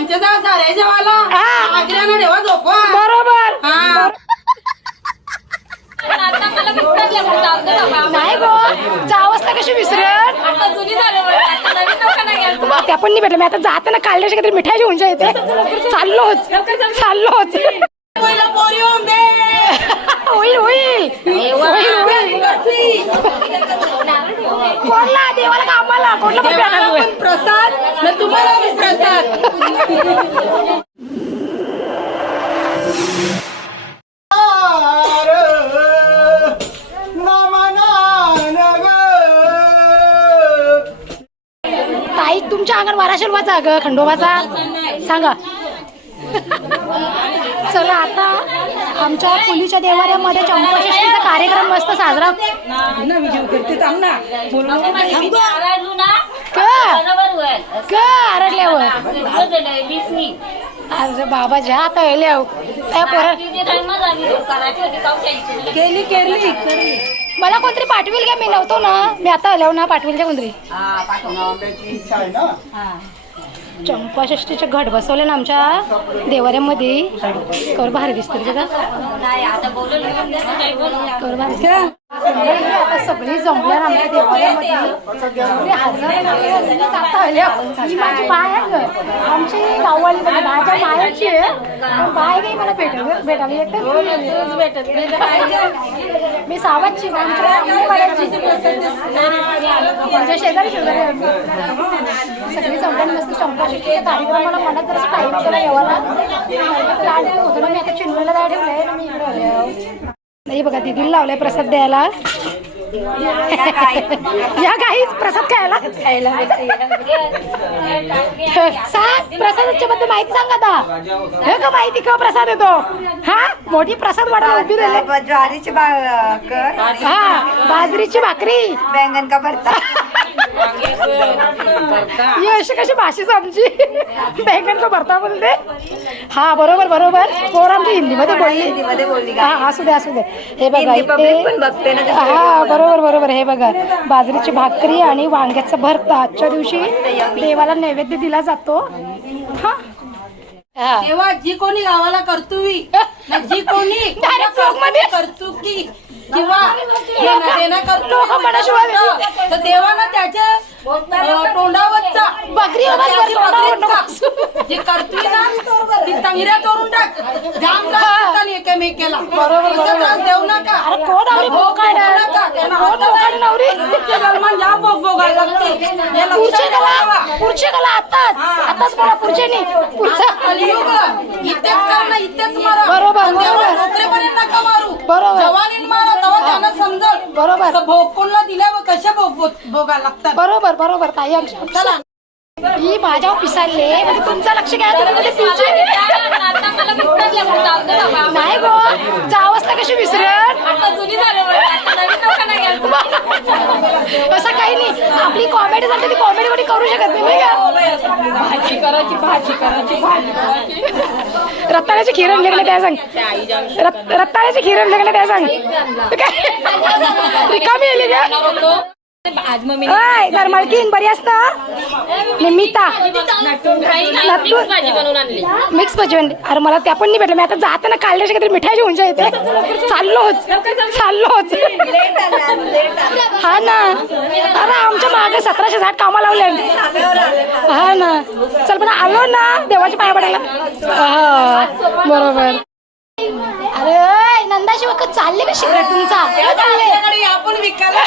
यांच्या जा साऱ्या जेवाला हा. आग्र्यानं ठेवा झोपवा बरोबर. हा. नाही गो. जावंच ना कशी विसरत? त्या पण नाही भेटलं मी आता जाताना काढल्याशी काहीतरी मिठाई घेऊन जा येते चाललोच चाललोच होईल होईल. कोणला देवाला का आम्हाला? कोणला पण प्रसाद न तुम्हाला पण प्रसाद ताई तुमच्या अंगण वारा शिरवाचा ग खंडोबाचा. सांगा. चला आता आमच्या पुलीच्या देवाऱ्यामध्ये चंपाषष्टीचा कार्यक्रम मस्त साजरा अरे बाबा ज्या आता केली केली. मला कोणतरी पाठवेल का? मी नव्हतो ना. मी आता आल्यावर ना पाठवेल का कोणतरी? चंपाषष्टीचे घट बसवले ना आमच्या देवाऱ्यामध्ये. कर भारी दिसते का कर भारी आता सगळी जमल्या आमच्या देवाऱ्यामध्ये सगळे हजर ही माझी बाय आहे आमची गाववाली म्हणजे माझ्या बायाची आहे बाय काही मला भेटल भेटायला येते भेटत मी सावधची म्हणजे शेजारी शेजारी सगळी जमल्याने मस्त चंपाषष्टीच्या कार्यक्रमाला मला जरा टाईम केला येवाला लाड होतो ना मी आता चिन्हला जाय ठेवलंय ना मी इकडे नाही बघा दिदीला लावलाय प्रसाद द्यायला. या काहीच प्रसाद खायला. सांग प्रसादाच्या बद्दल माहिती सांग आता. हे का माहिती का प्रसाद येतो. हा? मोठी प्रसाद वाटायला उभी दिले ज्वारीची हा बाजरीची भाकरी. बैंगन का भरता. ही अशी कशी भाषेच आमची? बैंगन का भरता बोलते. हा बरोबर बरोबर. पोर आमची हिंदीमध्ये बोलली. बोलली हा असू दे असू दे. हे बघा इथे पण बघते ना, हा बरोबर बरोबर. हे बघा बाजरीची भाकरी आणि वांग्याचं भरता. आजच्या दिवशी देवाला नैवेद्य दिला जातो. हा. हा. तेव्हा जी कोणी गावाला करतुवी न जी कोणी Direct किंवा देणं- देणं करतो. तर देवानं त्याच्या तोंडावरचा बकरी आवाज वर तोंडावर नको. जे करतोय ना ती तंगड्या करून टाक. जाम त्रास एकमेकेला. बरोबर, असं बरोबर. त्रास देऊ नका. अरे कोण आवरी बोकाड देऊ नका. त्यांना कोण हातात बोकाड नवरी. ते जन्मान जा भोग भोगायला लागते. हे लक्षात पुढचे ठेवा. कला पुढचे कला आताच. आताच बोला पुढचे नाही. पुढचा. कलियुग. इथेच करणं इथेच मारा. बरोबर, पण बरोबर. नोकरीपर्यंत नका मारू. बरोबर. जवानीत मारा तेव्हा त्यांना समजल. बरोबर. तर भोग कोणला दिल्यावर कसे भोग भोग- भोगायला लागतात? बरोबर बरोबर. ताई अक्षर चला. ही माझ्यावर पिसाळले म्हणजे तुमचं लक्ष घ्या म्हणजे तुमची नाही गो जावंच ना कशी विसरत? असं काही नाही. आपली कॉमेडी झाली ती कॉमेडी कोणी करू शकत नाही नाही का? भाजी करायची भाजी करायची भाजी रत्ताळ्याची खीर आणली त्या सांग रत- रत्ताळ्याची खीर आणली त्या सांग काय? रिकामी आली का ओय, धर्मालकीन बरी असता निमिता मिक्स भाजी आणली अरे मला त्या पण नाही भेटलं मी आता जाताना काढल्याशी काहीतरी मिठाई घेऊन जा येते चाललोच चाललोच हा ना. अरे आमच्या मागे सतराशे साठ कामा लावले. हा ना. चल पण आलो ना. देवाच्या पाया पडायला. हा बरोबर. अरे नंदाशिवाय चालले का शिकत तुमचा? आपण विकायला?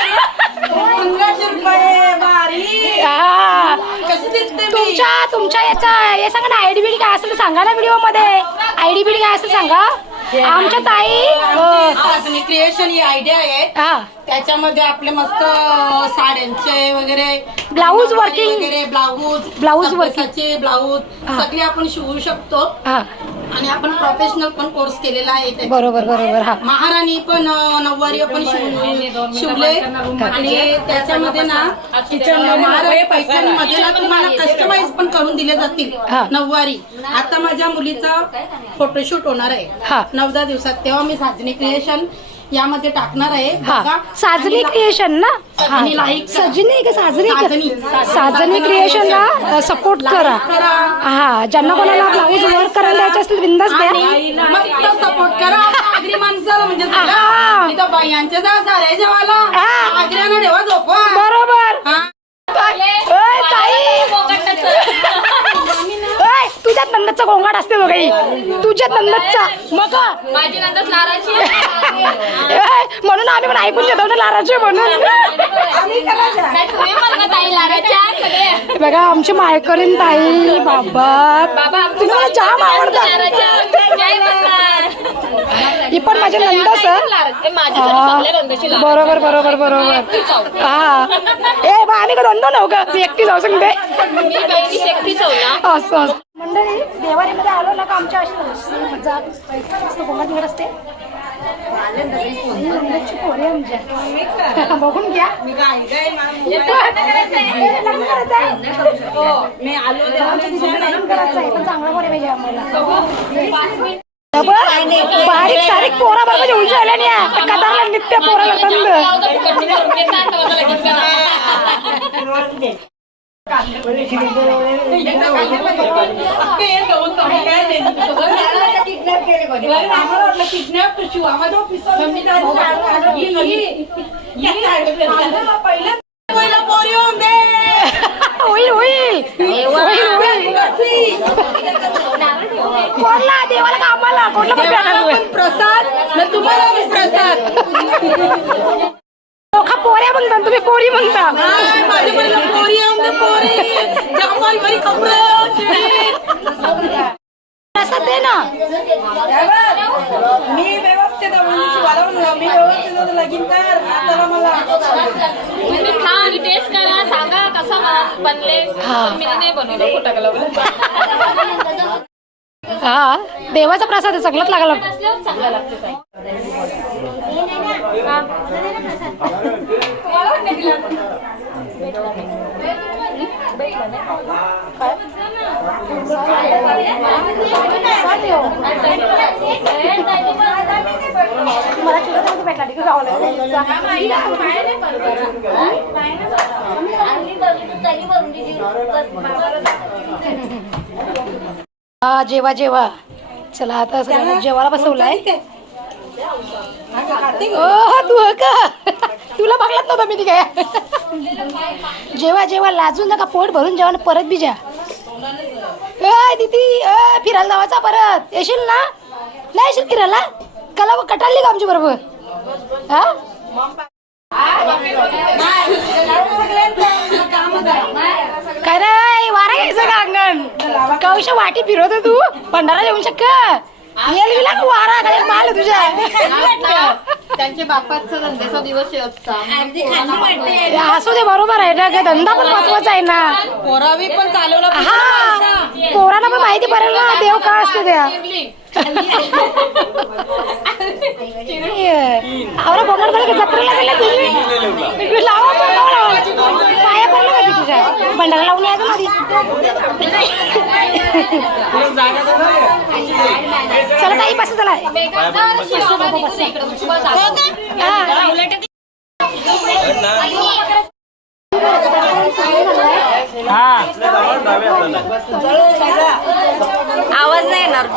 पंधराशे रुपये बारी हा. कशी दिसते मी? तुमच्या तुमच्या याचा हे सांगा ना आयडी बिडी काय असेल ते सांगा ना व्हिडिओमध्ये आयडी बिडी काय असेल सांगा. आमच्या ताई अं, क्रिएशन ही आयडिया आहे. हा. त्याच्यामध्ये आपले मस्त साड्यांचे वगैरे Blouse working. वगैरे ब्लाऊज Blouse working. ब्लाऊज हा. सगळे आपण शिवू शकतो. हा. आणि आपण प्रोफेशनल पण कोर्स केलेला आहे. बरोबर बरोबर हा. महाराणी पण नऊवारी पण शिव- शिवले. आणि त्याच्यामध्ये ना महाराणी ना तुम्हाला कस्टमाइज पण करून दिले जातील. नऊवारी आता माझ्या मुलीचा फोटोशूट होणार हा. आहे. नऊ दहा दिवसात. तेव्हा मी साजनी क्रिएशन यामध्ये टाकणार आहे हा. साजनी आणि क्रिएशन ना हा आणि like करा. सजनी का साजनी साजनी. साजनी क्रिएशनला सपोर्ट करा करा. हा ज्यांना कोणाला ब्लाऊज वर्क करायला द्यायचे असतील बिंदास द्या आणि मस्त सपोर्ट करा आगरी माणसाला म्हणजे झालं. हा. आणि त्या बायांच्या जा साऱ्या जेवाला हा. आगऱ्यानं ठेवा झोपवा बरोबर हा. ओय, ताई ओय, तुझ्यात नंदचा गोंगाट असते बघाई तुझ्यात नंदचा मग? माझी नंतर म्हणून आम्ही पण ऐकून घेतो ना लाराचे म्हणून. काय तुम्ही म्हणता ताई लाराच्या सगळे. बघा आमची मायकरीन ताई बाबा. बाबा आमचं तुम्ही मला जाम आवडतात लाराच्या जय मल्हार. ही पण माझी ए. सगळ्या नंदाची लारा. बरोबर बरोबर बरोबर. हा. ए बा आम्ही दोन दोन हो मी एकटी जाऊ सांगते. मी बहिणी शेकटीच ना. असं असं. मंडळी देवारीमध्ये आलो ना का आमच्या अशी मजा मस्त गोंगाट निघत असते? ही नंदाची पोरी आमच्या. बघून घ्या. ए, लग्न करायचं आहे? मी आलो तेव्हा आमच्या दिदीचं लग्न करायचं आहे. पण चांगला पोरी पाहिजे आम्हाला. डबल? बारीक सारीक पोरा बरोबर राहिल्या नाही कदारला नित्य पोरा लागतात. लावतो फुकटची पहिला होईल होईल कोणला देवाला का कोणला प्रसाद तुम्हाला प्रसाद. पोऱ्या म्हणतात तुम्ही पोरी म्हणता. नाही, माझी पहिला पोरी येऊन दे पोरी. जांभळी भारी कपडे प्रसाद दे ना. मी व्यवस्थित आहे, शिवाला म्हणलं, मी व्यवस्थित आहे, लगीन कर. चला मला. तुम्ही खा आणि टेस्ट करा. सांगा कसा मा- बनले. मी नाही बनवलं खोटं गेलं हा. देवाचा प्रसाद आहे सगळंच लागला असल्यावर चांगलं लागतं ताई. मला चिरत भेटला ठीक हा जेवा जेवा. चला आता सगळ्यांना जेवायला बसवलाय. ओ तू का तुला बघलात नव्हता मी ती काय जेव्हा जेव्हा लाजून नका पोट भरून जेवण परत बी जा. दीदी ए फिरायला जावाचा परत. येशील ना? नाही येशील फिरायला? कला कटाली का आमच्या बरोबर? हा? काय रे वारा घ्यायचं का अंगण? कौश वाटी फिरवतो तू? भंडारा येऊ शक येल विला का वारा काय माल तुझ्या. त्यांच्या बापाचा धंद्याचा दिवस. हे असू दे बरोबर आहे ना काय धंदा पण महत्त्वाचा आहे ना. पोरावी पण चालवला हा पोरांना पण माहिती पडेल ना देव का असते त्या आवरा कोकण की जत्रेला गेल्या तुम्ही लावा पण लावा, पाया पडला का तुझ्या भंडारा लावून यायचं ना चला ताई पास चला हा. येणार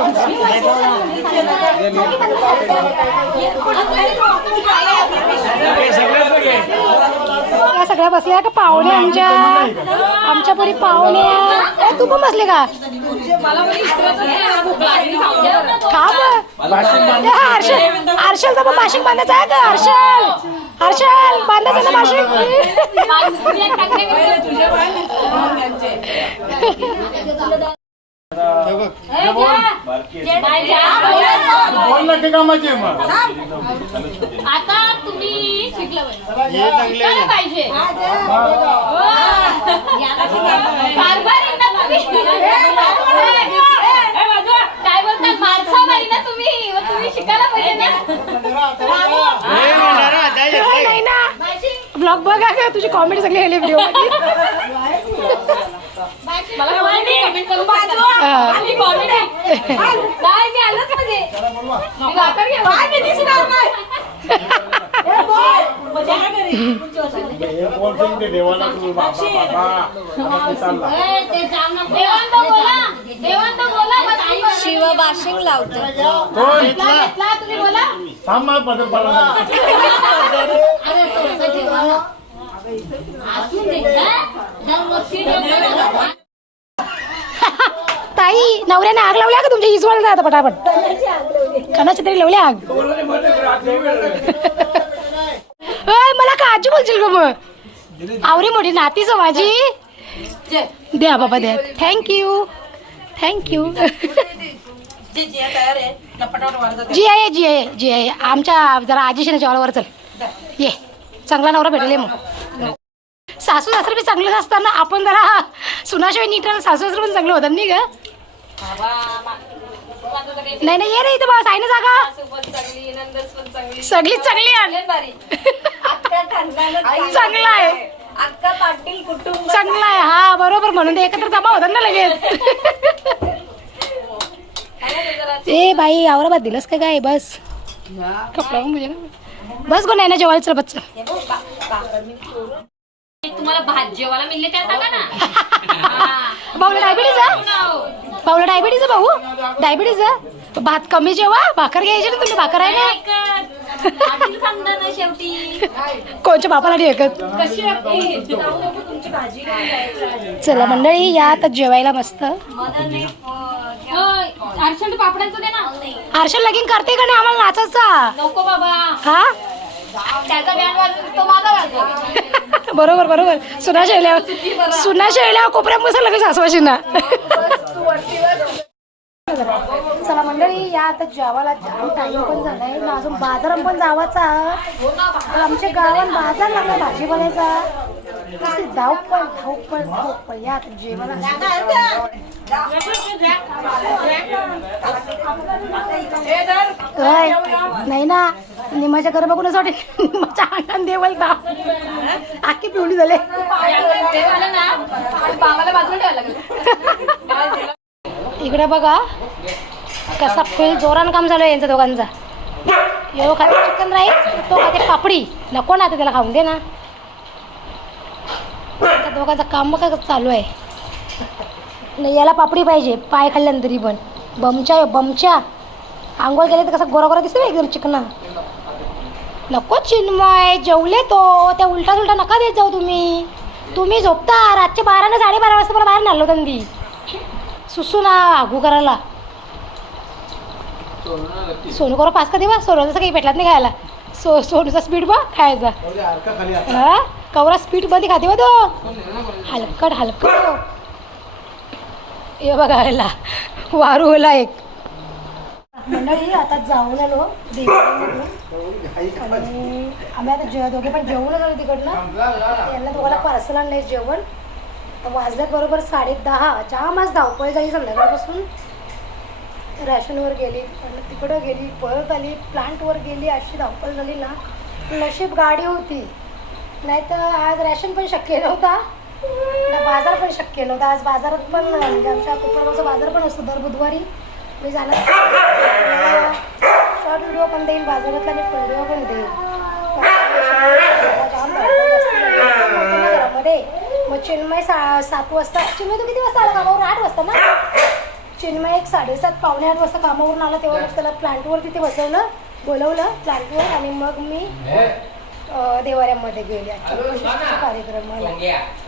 या सगळ्या बसल्या का पाहुणे आमच्या? आमच्या परी पाहुणे. तू पण बसले का? हर्षल हर्षलचा पण माशिक बांधायचा आहे का हर्षल. हर्षल बांधायचं ना माशिक तुझ्या टाकले आता तुम्ही शिकलं पाहिजे. हो. ना काय बोलतात माणसाबाई ना तुम्ही. व तुम्ही शिकायला पाहिजे ना. नाही ना. ब्लॉग बघा का? तुझी कॉमेडी सगळी गेली व्हिडिओ शिव बाशिंग लावतो. थांब मला पदर पडला ताई नवऱ्याने आग लावल्या का तुमच्या इजवाला आता पटापट. कणाच्या तरी लावल्या आग. मला मला काजी बोलशील ग मग? आवरी मोठी नातीच माझी द्या बाबा द्या. थँक्यू थँक्यू जी आहे जी आहे जी आहे. आमच्या जरा आजीशीने जेवायवर चल. ये. चांगला नवरा भेटले मग. सासू सासरे बी चांगलेच असताना आपण जरा सुनाशिवाय नीट राहिलं, सासू सासरे पण चांगले होतात नाही काही नाही नाही ये रे इथं बस आहे ना जागा? सगळीच चांगली आहे. चांगला आहे. अक्का पाटील कुटुंब चांगला आहे. हा बरोबर म्हणून ते एकत्र जमा होतात ना लगेच. ए बाई औरंगाबाद दिलंस का काय? बस. कपडा बस गो नाही ना जेवायला चल बच्चा तुम्हाला भात जेवायला मिळले त्या सांगा ना? भाऊला डायबिटीज आहे? नाव. भाऊला डायबिटीज आहे भाऊ? डायबिटीज आहे? भात कमी जेवा भाकर घ्यायची ना तुम्ही भाकर आहे ना? शेवटी. कोणच्या बापाला नाही ऐकत? कशी वाटते? चला मंडळी या आता जेवायला मस्त. होय, अर्चंट पापड्यांचं दे ना. आरशा लगीन करते का नाही आम्हाला नाचायचा? नको बाबा. हा? बरोबर बरोबर. सुना शेल्यावर सुना शेल्यावर कोपऱ्या बसा लगेच सासवाशीना चला मंडळी या आता जेवायला जाम टाइम पण झालाय. ना अजून बाजारात पण जावाचा. आमच्या गावात बाजार लागला भाजी बनायचा. धावपळ धावपळ धावपळ. या आता जेवायला काय? नाही ना निमाच्या घर बघून असं वाटेल निमाच्या अंगात देवल का? आखी पिवळी झाले. इकडे बघा कसा फुल जोरान काम चालू आहे यांचं दोघांचा. यो खाते चिकन राईस तो खाते पापडी. नको ना आता त्याला खाऊन दे ना. त्या दोघांचं काम बघा कसं चालू आहे. नाही याला पापडी पाहिजे पाय खाल्ल्यानंतरी पण. बमच्या बमच्या. आंघोळ केले तर कसं गोरा गोरा दिसतो एकदम चिकना? नको चिन्मय जेवले तो. त्या उलटा उलटा नका देत जाऊ तुम्ही. तुम्ही झोपता रातच्या बारा ना साडेबारा वाजता मला बाहेर नालो त्यांनी सुसू ना आगू करायला सोनू करो पास का देवा सोनूचा काही भेटलात नाही खायला. सो सोनूचा स्पीड बा खायचा. हा? कवरा स्पीडमध्ये खाते बा तो. हलकट हलकट हे बघा ह्याला. वारू होला एक. मंडळी आता जाऊन आलो आणि आम्ही आता जे दोघे पण जेवण आलो तिकडनं यांना दोघांना पार्सल आणलंय जेवण. तर वाजल्यात बरोबर साडे दहा. जाम आज धावपळ झाली संध्याकाळपासून. रॅशनवर गेली तिकडं गेली परत आली प्लांटवर गेली अशी धावपळ झाली ना. नशीब गाडी होती. नाहीतर आज रॅशन पण शक्य नव्हता. ना बाजार पण शक्य नव्हता. आज बाजारात पण म्हणजे आमच्या कुकरगावचा बाजार पण असतो दर बुधवारी. मी जाणार शॉर्ट व्हिडिओ पण देईल बाजारातला मी व्हिडिओ पण देईल. घरामध्ये मग चिन्मय सा सात वाजता चिन्मय तू किती वाजता आला कामावर आठ वाजता ना? चिन्मय एक साडेसात पावणे आठ वाजता कामावरून आला तेव्हा मग त्याला प्लांटवर तिथे बसवलं बोलवलं प्लांटवर आणि मग मी देवाऱ्यामध्ये गेले प्रशिक्षणाच्या कार्यक्रमाला.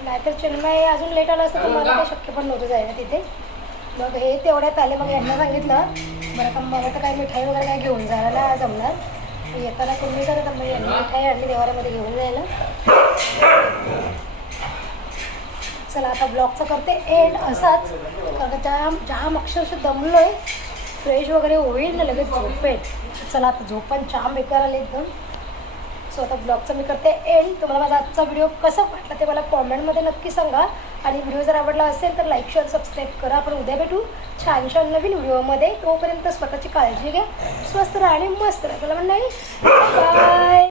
नाहीतर चिन्मय अजून लेट आला असतं तर मला काही शक्य पण नव्हतं जायला तिथे. मग हे तेवढ्यात आले मग यांना सांगितलं बरं का मला तर काही मिठाई वगैरे काही घेऊन जायला जमणार. येताना तुम्ही जर मग यांनी मिठाई आणली देवाऱ्यामध्ये घेऊन जायला. चला आता ब्लॉगचं करते एंड असाच कारण का जाम जाम अक्षरशः दमलोय. फ्रेश वगैरे होईल ना लगेच झोपेल. चला आता झोपण जाम बेकार आले एकदम. सो आता ब्लॉगचं मी करते एंड तुम्हाला माझा आजचा व्हिडिओ कसा वाटला ते मला कॉमेंटमध्ये नक्की सांगा. आणि व्हिडिओ जर आवडला असेल तर लाईक शेअर सबस्क्राईब करा. आपण उद्या भेटू. छान छान नवीन व्हिडिओमध्ये. तोपर्यंत स्वतःची काळजी घ्या. स्वस्त राहा आणि मस्त राहा. चला म्हणणार बाय